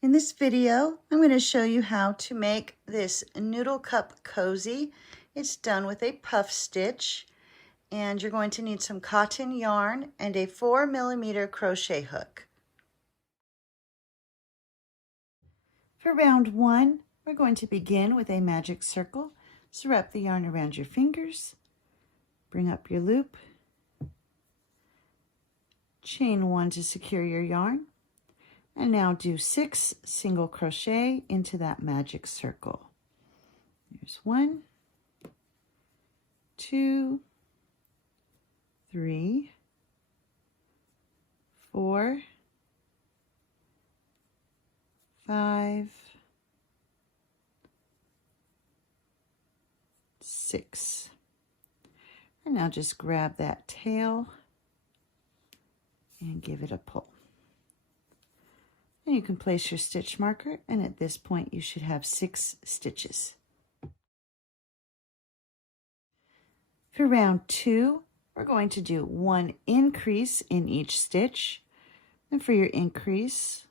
In this video, I'm going to show you how to make this noodle cup cozy. It's done with a puff stitch, and you're going to need some cotton yarn and a 4mm crochet hook. For round 1, we're going to begin with a magic circle. So wrap the yarn around your fingers, bring up your loop, chain 1 to secure your yarn, and now do 6 single crochet into that magic circle. There's 1, 2, 3, 4, 5, 6. And now just grab that tail and give it a pull. And you can place your stitch marker, and at this point you should have 6 stitches. For round 2, we're going to do 1 increase in each stitch. And for your increase,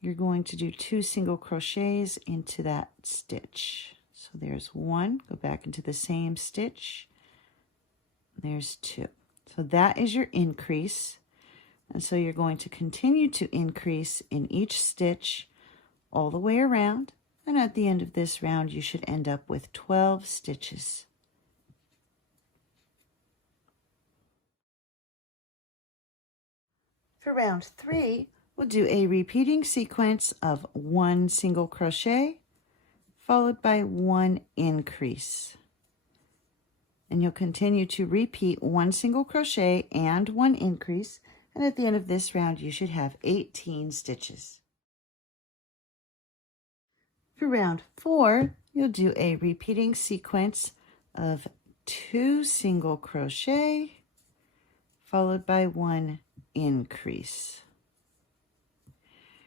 you're going to do 2 single crochets into that stitch. So there's 1, go back into the same stitch. There's 2. So that is your increase. And so you're going to continue to increase in each stitch all the way around. And at the end of this round, you should end up with 12 stitches. For round 3, we'll do a repeating sequence of 1 single crochet followed by 1 increase. And you'll continue to repeat 1 single crochet and 1 increase. And at the end of this round, you should have 18 stitches. For round 4, you'll do a repeating sequence of 2 single crochet followed by 1 increase.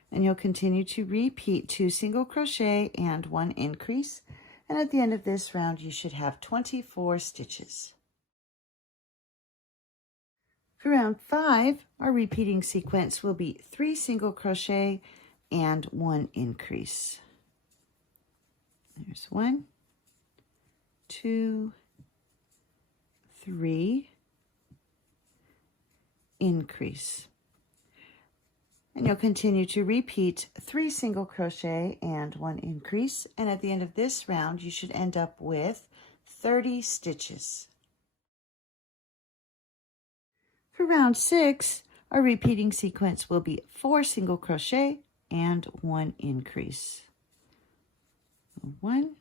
And you'll continue to repeat 2 single crochet and 1 increase. And at the end of this round, you should have 24 stitches. For round 5, our repeating sequence will be 3 single crochet and 1 increase. There's 1, 2, 3, increase. And you'll continue to repeat 3 single crochet and 1 increase. And at the end of this round, you should end up with 30 stitches. For round 6, our repeating sequence will be 4 single crochet and 1 increase. 1,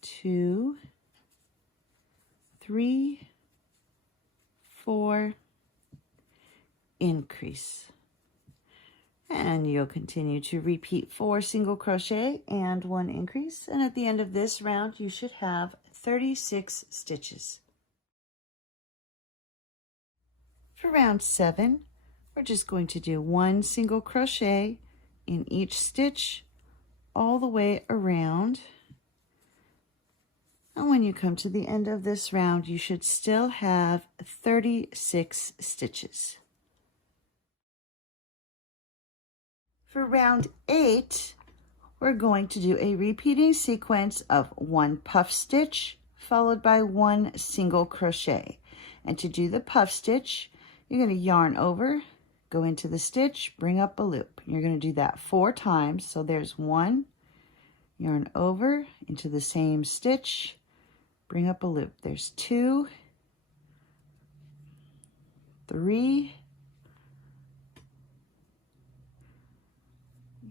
2, 3, 4, increase. And you'll continue to repeat 4 single crochet and 1 increase. And at the end of this round, you should have 36 stitches. For round 7, we're just going to do 1 single crochet in each stitch all the way around. And when you come to the end of this round, you should still have 36 stitches. For round 8, we're going to do a repeating sequence of 1 puff stitch followed by 1 single crochet. And to do the puff stitch, you're going to yarn over, go into the stitch, bring up a loop. You're going to do that 4 times. So there's 1, yarn over into the same stitch, bring up a loop. There's 2, 3,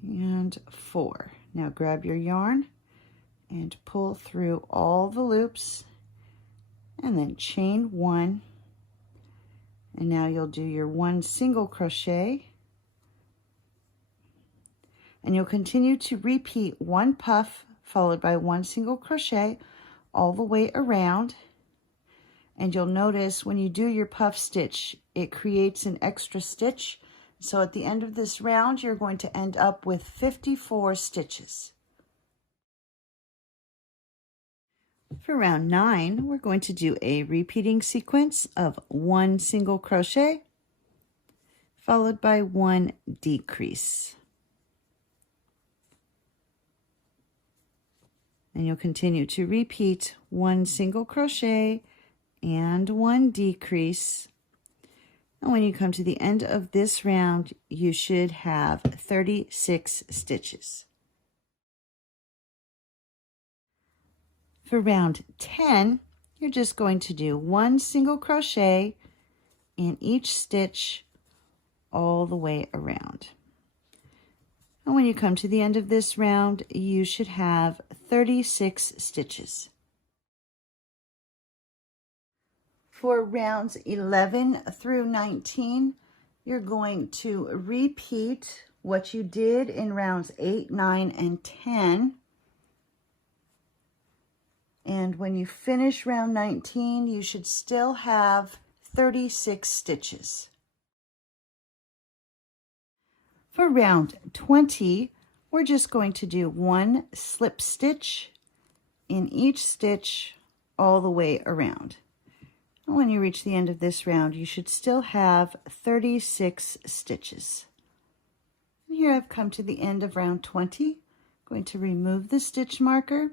and 4. Now grab your yarn and pull through all the loops and then chain 1. And now you'll do your 1 single crochet, and you'll continue to repeat 1 puff followed by 1 single crochet all the way around. And you'll notice when you do your puff stitch, it creates an extra stitch. So at the end of this round, you're going to end up with 54 stitches. For round 9, we're going to do a repeating sequence of 1 single crochet followed by 1 decrease. And you'll continue to repeat 1 single crochet and 1 decrease. And when you come to the end of this round, you should have 36 stitches. For round 10, you're just going to do 1 single crochet in each stitch all the way around. And when you come to the end of this round, you should have 36 stitches. For rounds 11 through 19, you're going to repeat what you did in rounds 8, 9, and 10. And when you finish round 19, you should still have 36 stitches. For round 20, we're just going to do 1 slip stitch in each stitch all the way around. And when you reach the end of this round, you should still have 36 stitches. And here I've come to the end of round 20. I'm going to remove the stitch marker,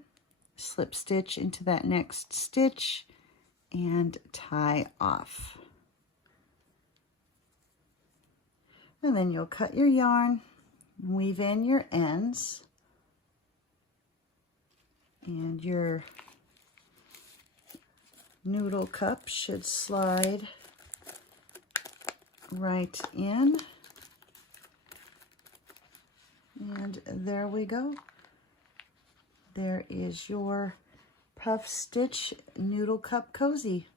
slip stitch into that next stitch, and tie off. And then you'll cut your yarn, weave in your ends, and your noodle cup should slide right in. And there we go. There is your puff stitch noodle cup cozy.